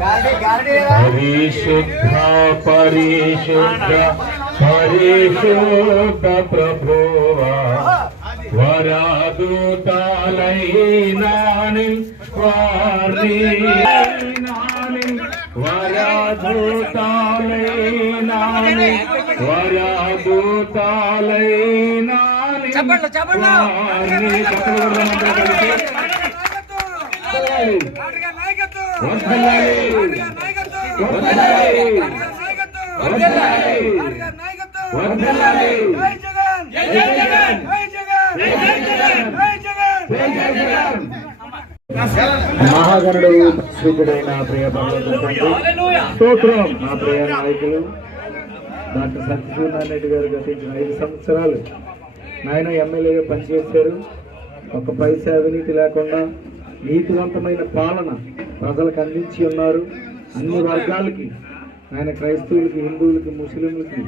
పరిశుద్ధ పరిశుద్ధ పరిశుద్ధ ప్రభువా వరాదుతాలైనాని వారి వరాదుతాలైనాని వరాదుతాలైనాని చెప్పండి, చెప్పండి. మహాగణుడు శుద్ధుడైన ప్రియ స్తోత్రం. నా ప్రియ నాయకులు డాక్టర్ సత్యసూర్య రెడ్డి గారు గతించిన ఐదు సంవత్సరాలు నాయన ఎమ్మెల్యేగా పనిచేశారు. ఒక పైసా అవినీతి లేకుండా నీతివంతమైన పాలన ప్రజలకు అందించి ఉన్నారు. అన్ని వర్గాలకి ఆయన క్రైస్తవులకి హిందువులకి ముస్లింలకి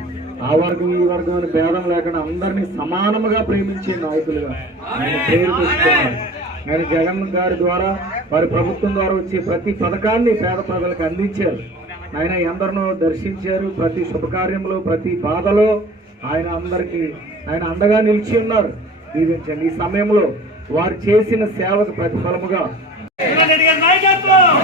ఆ వర్గం ఈ వర్గం అని భేదం లేకుండా అందరినీ సమానముగా ప్రేమించే నాయకులుగా ఆయన పేరు తెచ్చుకున్నారు. ఆయన జగన్ గారి ద్వారా వారి ప్రభుత్వం ద్వారా వచ్చే ప్రతి పథకాన్ని పేద ప్రజలకు అందించారు. ఆయన ఎందరినో దర్శించారు. ప్రతి శుభకార్యంలో ప్రతి బాధలో ఆయన అందరికీ ఆయన అండగా నిలిచి ఉన్నారు. దీవించండి ఈ సమయంలో వారు చేసిన సేవకు ప్రతిఫలముగా నాయకత్వం!